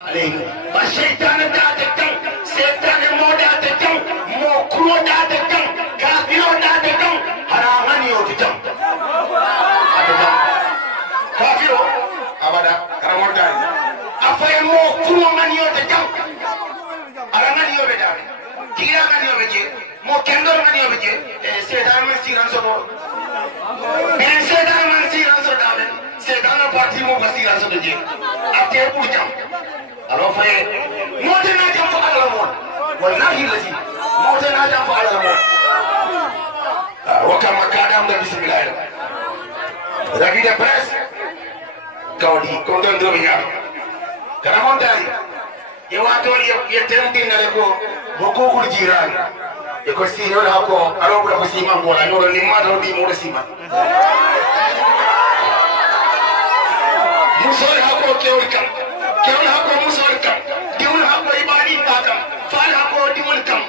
Bashaitan dadekan, setan modadekan, mokro dadekan, kafiro dadekan, haramani otikan. Kafiro abada karamondan. Apa yang mokro mani otikan? Haramani obedan. Kira mani obeje, mokendor mani obeje. Setan masiran sono. Setan masiran sono. Setan parti mo masiran sono je. Akhir pujam. Alors frère, montez na jam fa ala mon wallahi lazi montez na jam fa ala mon waka makadam da bismillah ragi de presse kawdi konton do nya kana montai e wato ye temti na ko hukukul jiran e ko sinol hako aro ko sima mola no ni ma do bi mo sima musol hako kewika kewul hako musol kam diwul hako ibadi kam fal hako diwul kam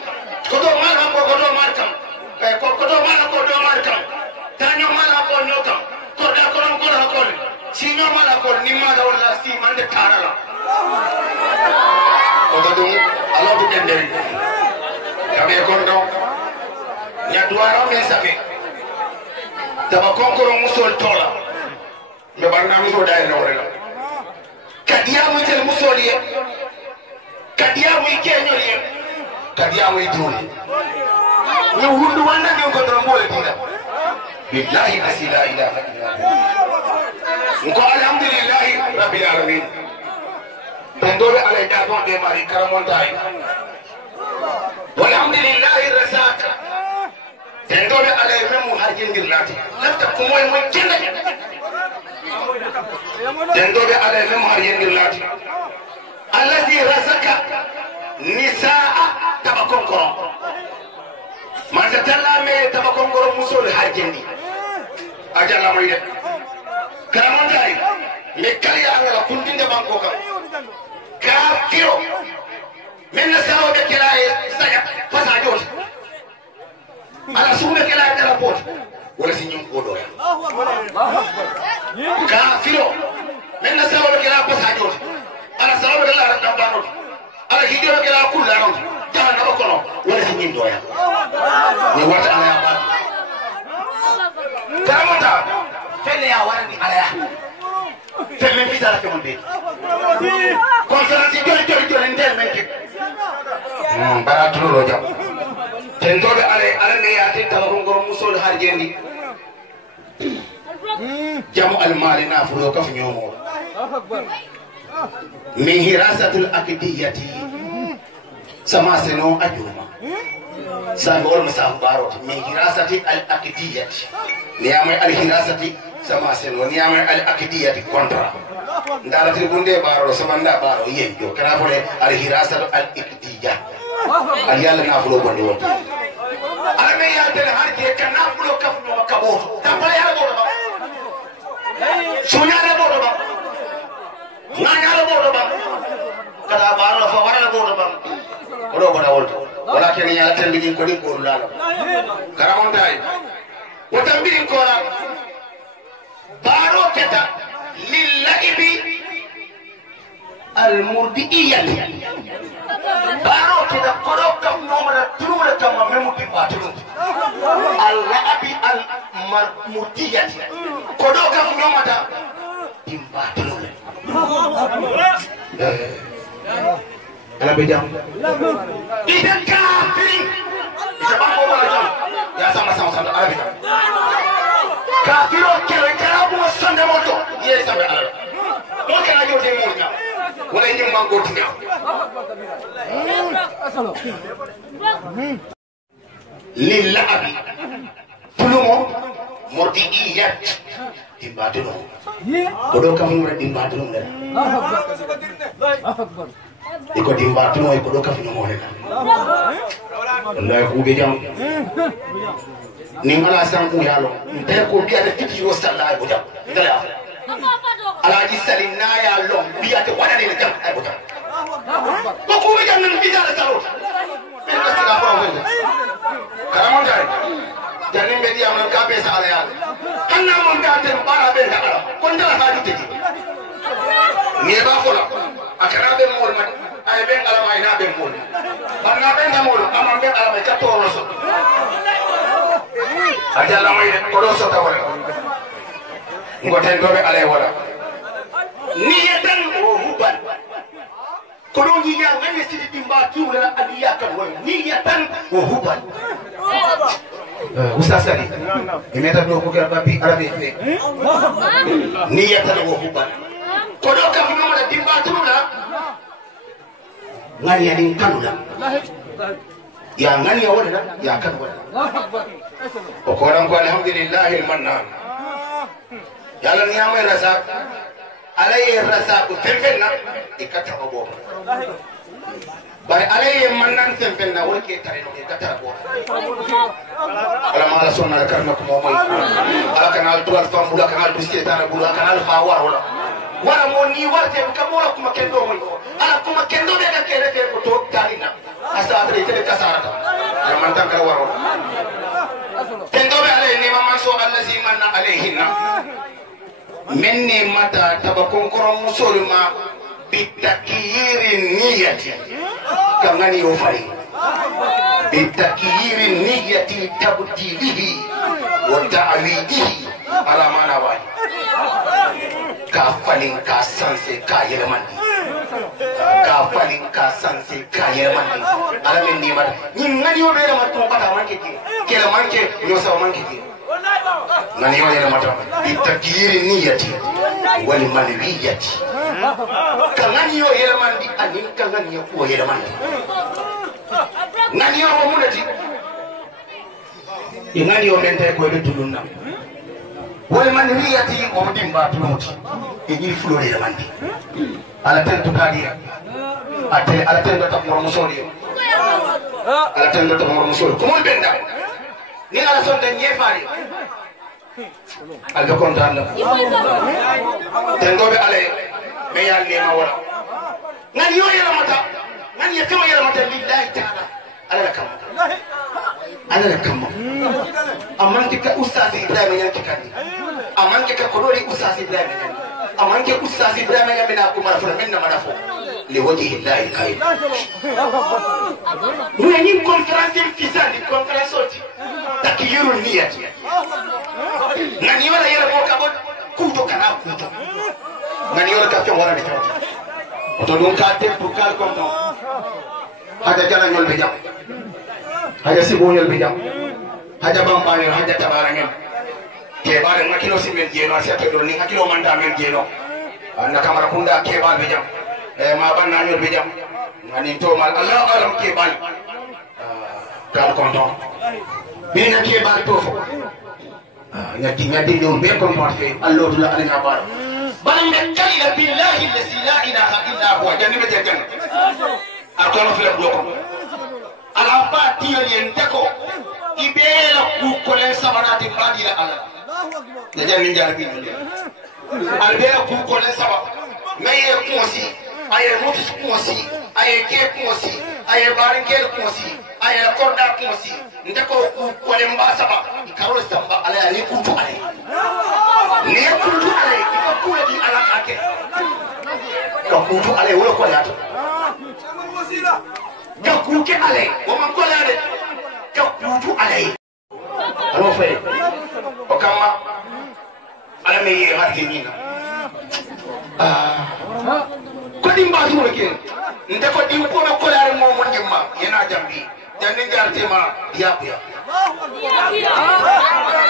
kodo mal hako kodo mal kam kodo mal hako do mal kam tanyo mal hako no kam koda koron kodo hako sinyo mal hako ni ma da wala si man de tarala kodo dum ala bu kenderi kabe kondo nya duaro men sabe taba konkoro musol tola me barna mi so dai no wala kadia mu tel musoliye kadia mu kenyoliye kadia mu iduni ni hundu wanda ni ko do mole dina billahi la ilaha illa ko alhamdulillah rabbil alamin tendore ala da don de mari karamontai walhamdulillah rasak tendore ala memu harjindir lati lafta ko moy mo kenda tendobe ala mem har yendir lati allazi razaka nisaa tabakonkoro man talla me tabakonkoro musol harjendi ajalla moyde karamon dai me kali ala kundinde banko kam kafiro men sawo be kiraye saya pasajot ala sume kila dara pot wala si ñum ko doya kafiro men na sawo kila pasajot ala sawo kila dambano ala hijo kila kulano jana na kono wala si ñum doya ni wata ala ya ba kamata fele ya wala ni ala ya fele mi dara ko be konferensi jori ndel men ki bara tulo jam tentobe ale ne yati tabarungoro musol harjendi jamu almali nafulo kaf nyomo min hirasatul akdiyati sama seno ajuma sabe ol masah barot min hirasati al akdiyati niyamay al hirasati sama seno niyamay al akdiyati kontra ndara tribunde baro sabanda baro yenjo kana fole al hirasatu al akdiyati al yalla nafulo bondi won alame ya tele harje kana nafulo kafno makabo tapala ya bodo ba sunya na bodo ba nganya na bodo ba kala baro fa wala bodo ba odo bodo wolto wala ken ya tan bidin ko din ko lalo karamon tay wata bidin ko la baro keta lillahi al murdiyyah baro keda kodo kam nomara turumara kam memu dibatulu al-la'abi al-murdiyyah kodo kam nomata dibatulu ala bejam ida kafiri ida bako wala ya sama ala bejam kafiro kele karabu sonde moto ye sama ala mo kana jote mo nya wala ñim mango tinya lillahi tulumo murdiyyat dibatulu kodo kam wala dibatulu ndala iko dibatulu iko do kam no mole wallahi ku be jam ni ngala sangu yalo te ko biya de fiti yo sallallahu alaihi wasallam alaji salina ya lo biya te wada ni jam ay bota ko ku be jam ni biya la salo be ko sala ko wala karamon dai janin be diam ka be sa ala ya hanna mon da te bara be da ala ko ndala ha dite ni ba fola akara be mol man ay be ngala may na be mol banna be na mol amam be ngala may ka tolo so ajala may ko do so tawala ngoten do be alay wala niyatan wa huban ko do ngi ya ngani sidi dimba tuula adiya kan wala niyatan wa huban Ustaz tadi imeta do ko ga bi arabe fe niyatan wa huban ko do ka fi ngala dimba tuula ngani ya din kanula ya ngani ya wala ya kan wala ko ko ran ko alhamdulillah almannan yalla ni amay rasak alayhi rasak tempenna ikata obo bari alayhi mannan tempenna wolke tare no ikata obo ala mala sonna karna ko moy ala kanal tuwal fam bula kanal biskita tara bula kanal fa wala wala mo ni warte ka mo ko makendo moy ala ko makendo be ka kere fe ko to tarina asa adre tele kasarata ya man tan ka waro kendo be alayhi ni man so allazi manna alayhinna minni mata tabakon korom musulma bitakyirin niyati kangani ofari bitakyirin niyati tabdilihi wa ta'widihi ala mana wali ka falin ka sanse ka yelmandi ka falin ka sanse ka yelmandi ala min ni mata nin ngani o be ma to pata manke kele manke no sa manke nani yo yele mata bitakyirin niyati wal manwiyati kangani yo yele mandi ani kangani yo ko yele mandi nani yo mo munati ingani yo mente ko be tulunna wal manwiyati o dimba tuluti e ni flore yele mandi ala ten to kadiya ate ala ten do tam mo musoli ala ten do tam mo musoli ko mo benda ni ala sonde nyefari albe kontaan la tengo be ale me yal ne ma wala ngani yo yela mata ngani ya kama yela mata lillahi ta'ala ala la kam amman ka ustaz ibrahim yan tikani amman ka kodori ustaz ibrahim yan amman ka ustaz ibrahim yan mina kuma rafa minna madafo li wajhi llahi khair ni conference fisali conference oti takiyiru niyati ngani wala yela mo kabot kuto kana kuto ngani wala ka fe wala de oto dum ka te pour kal konton haja jala ñol be jam haja sibo ñol be jam haja bamba ñol haja tabara ñol ke bare ngakilo simen jeno sa te do ni ngakilo manda men jeno na kamara kunda ke ba be jam ma banna ñol be jam ngani to mal allah alam ke ban kal konton bi na ke ba to fo nyati do be konton fe allah dula alina bar balam be kalila billahi la ilaha illa huwa jannibe jann akono fi la bloko ala ba tiyo yenteko ibela ku kolen sabanati badila ala ya janni jarbi albe ku kolen saba meye kuosi aye mutis kuosi aye ke kuosi aye barinke kuosi aye korda kuosi ndeko ku kolen ba saba ikaro samba ala ni kutu ale ni kutu ale ko kule di ala ake ko kutu ale wala ko yato ka kuke ale o man ko lade ka kutu ale alo fe o kama ala me ye hatti ni na ko dimba dum ke nde ko dim ko no ko lare mo mo jemma yena jambi janni jarte ma diabuya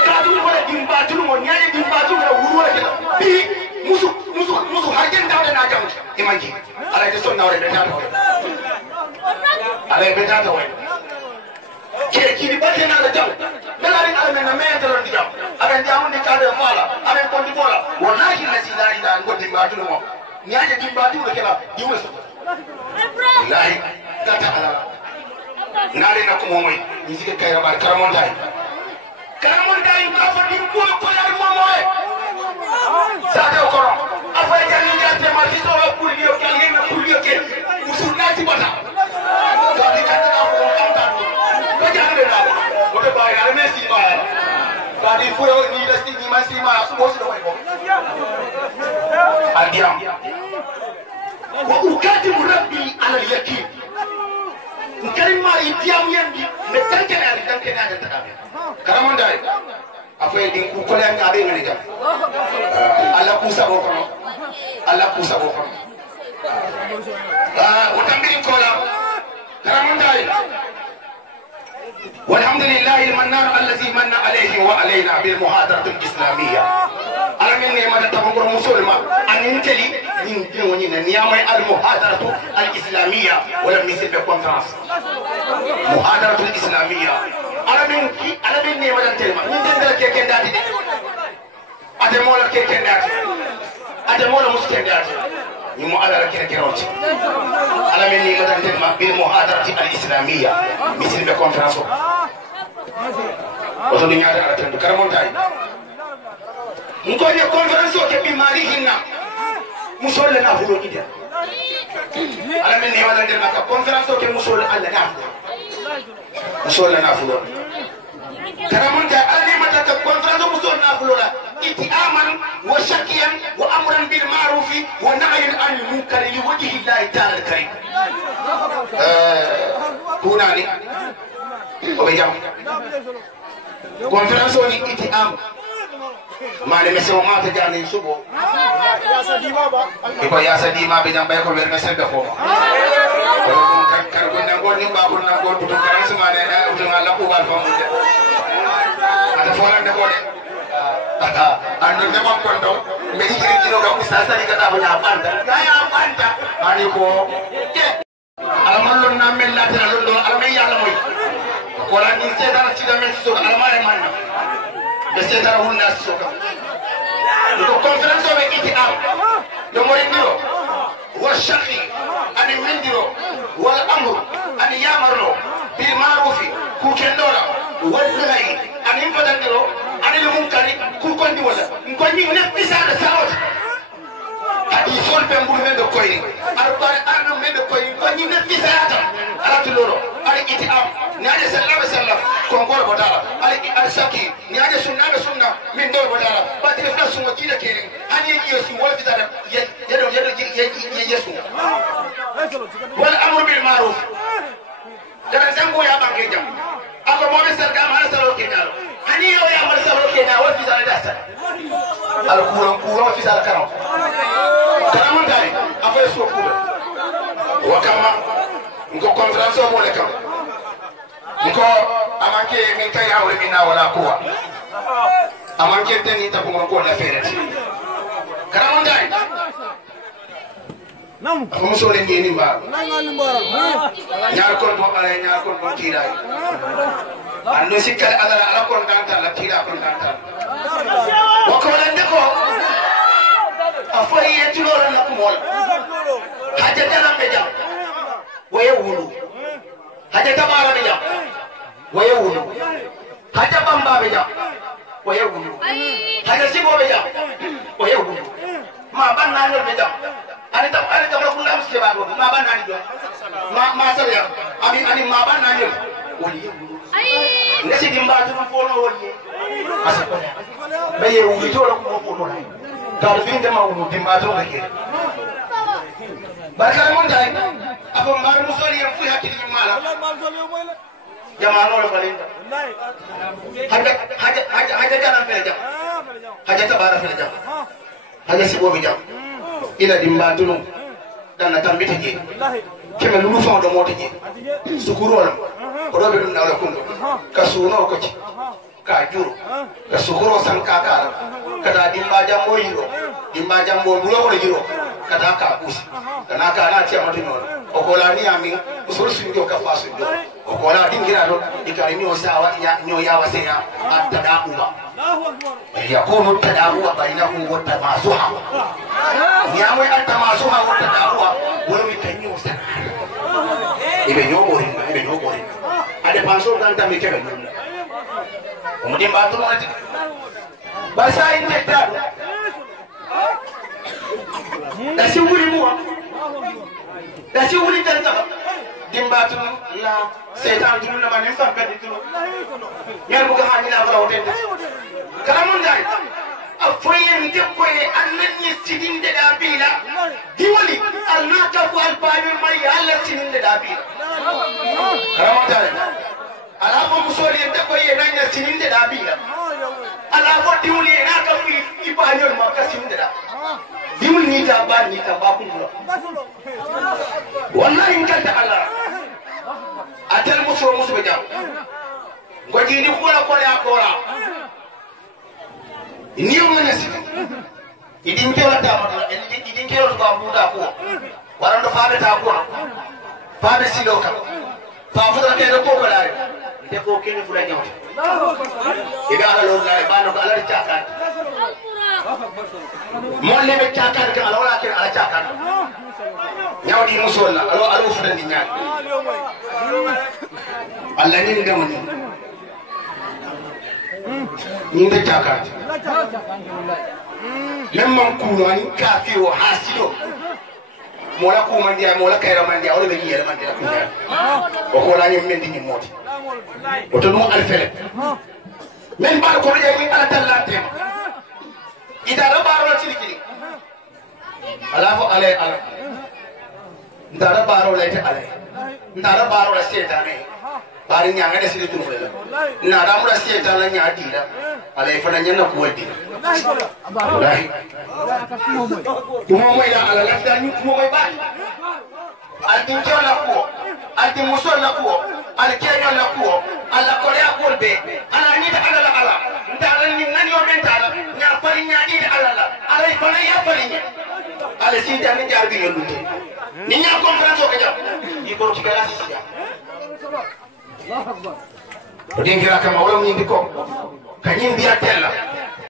ka dum ko dimba dum mo nyaade dimba dum na wuru wala ke bi musu harjen dawde na jamu imanji ala de sonna wala de tata wala ala be tata wala ke kidi batte na da jamu dalari ala men na me dalon di jam ala jamu ni ka de fala ala ko di bola wallahi la ilaha illa ngo dimba dum mo nyaade dimba dum ke la dimu so wallahi kata ala nari na ko moy ni sike kayra bar karamonday ka fa dim ko yar mo moy sade ko afa jani ngate ma ci so pour yo kal ngeen pour yo ke musul na ci bata ko di ka ta ko am ta ko jande na ko be bay ala me si bay ka di fu yo ni da si ni ma si ma ko so ko adiam ko ukati rabbi ala yakin kalma idiyam yandi me tankena da tadabe karamon dai afay din ku ko len abe ngani jam ala ku sabo kono وتنبيه كولا كلام داي والحمد لله المنان الذي من عليه وعلينا بالمحاضرة الإسلامية على من نعمة تفكر مسلمة أن ينتلي من نعمة المحاضرة الإسلامية ولم يصير بكونفرنس محاضرة الإسلامية على من نعمة تلمة من تندل كيكين داتي أدمولا كيكين داتي أدمولا مسكين داتي يمو على الكيروتي على من نعمة تلمة بالمحاضرة الإسلامية مثل بكونفرنس وصلنا نياتا على تندو كرمون تاي نكون يكونفرنس وكبي ماريهنا مسؤول لنا فلو إيدا على من نعمة تلمة كونفرنس وكبي مسؤول لنا مسؤول لنا فلو كرمون تاي على نعمة كونفرنس مسؤول لنا فلو اتئاما وشكيا وأمرا بالمعروف ونهي عن المنكر لوجه الله تعالى الكريم كوناني وبيجام كونفرنس وني اتئام ما لمسوا ما تجاني سبو يبقى يا سدي ما بيجام بيكون بيرمسل بخوما كركون نقول نبابون نقول بتوكرنس ما نه وتما لا قوال فموجة هذا فوران نقول anu memang kondo mekiri kilo kamu sasa ni kata punya panta kaya panta ani ko alaman namen la tena londo alamay yalla moy wala ni sedara ci damen so alamay man be sedara hunna so ko conference be iti am do moy ndiro wa shaqi ani mindiro wal amru ani yamarlo bil ma'ruf ku kendora wal nahi ani fadandiro ani munkari ku kondi wala ngoni ne pisada sawot hadi sol be mbul men do koyri arbar arno men do koyri ngoni ne pisada aratu loro ari iti am nade sallallahu alaihi wasallam kongoro bodala ari al-shaki nade sunna min do bodala bati ne fasu mo kida kere hani yesu wala pisada yedo yesu wal amru bil ma'ruf dara zango ya bange jam ako mo be sarka ma salo ke dalo ani yo ya mal salo ke na wa pisada dasta al kuran pisada karo karamun dai afay so kuba wakama ngo conference mo le kam ngo amanke min kay hawle min na wala kuwa amanke tani ta ko la fereti karamun dai nam ko so le ngeni mba ñaar kon mo ala ñaar kon mo tiray ando sikkale ala kon danta la tira kon danta wako la ndeko afoye tulora na kumol haja dana meja waye wulu haja tamara meja waye wulu haja bamba meja waye wulu haja sibo meja waye wulu ma banna nyol meja ani ta ko kunda muske ba do ma banna ni do ma sabiya ani ma banna nyol wali wulu nesi dimba tu fono wali asa ko baye wulu to la ko fono la Darvin de mau dimbato lagi. Barkala mun dai apa mar musoli yang fu hakki ni mala. Jamano la falinda. Haja jalan fele jam. Haja tabara fele jam. Haja sibo bi jam. Ila dimbato no dan tambi tije. Keme lulu fa do motije. Sukuru wala. Ko do be dum na wala kundo. Kasuno ko ci. Ka juru ka sukuro san kaka kada dimba jambo yiro dimba jambo dulo ko yiro kada ka kusi kana ka na ti amati no o ko la ni ami usul sinjo ka fasu do o ko la dingira do ikari ni o sawa ya nyo ya wasenya atada uba yakunu tadawu bainahu wa tamasuha nyawe atamasuha wa tadawu wewe kanyo sana ibe nyobori ade panso dan tamikebe Kemudian batu nanti bahasa ini tak. Nasi uli mua, nasi uli jangan. Dimbatu la setan dulu nama ni sampai itu. Yang bukan hanya nak berlawan. Kalau mundai, apa yang dia boleh anak ni sidin deda bila diwali anak kafu alpayun mai dabi karamata ala ko musoli en ko ye nanya sininde dabi ala ko diwli na ka fi ibanyon ma ka sininde da diwli ni ta ba ku wallahi in kanta ala atel muso be jam ngoji ni ko la ni yo ngene si idin ke wala ta mata idin ke wala ba buda ko warando faabe ta ko faabe silo ka fa fuda ke ko ko laare de ko ke ni fuda nyawti iga ala lo laare ba no ala ri chakan mo le be chakan ka ala wala ke ala chakan nyawdi muso la alo fuda ni nyaa alla ni ngamani ni de chakan lemman kuwani kafi wa hasido mola ko mandia mola kayra mandia wala be yere mandia ko ya o ko la nyem mendi ni moti o to dum alfele men bar ko je min ala tallate ida rabaro la cilikini ala fo ale ala ndara baro la te ale ndara baro la setane bari nyanga de sidi dum la na da mu la setane nya dira ale fa na nyana ko wadi wallahi tumo moy la ala lafta ni tumo moy ba altin jola ko altin musol la ko al kenyo la ko ala ko ya ko be ala ni da ala la ala ndara ni nan yo mentala nya fari nya ni da ala la ala ko na ya fari nya ala si da ni jarbi yo dum ni nya conference ko jam ni ko ci gala si ya Allah akbar dingira kama wala ni ndiko kanyin biya tella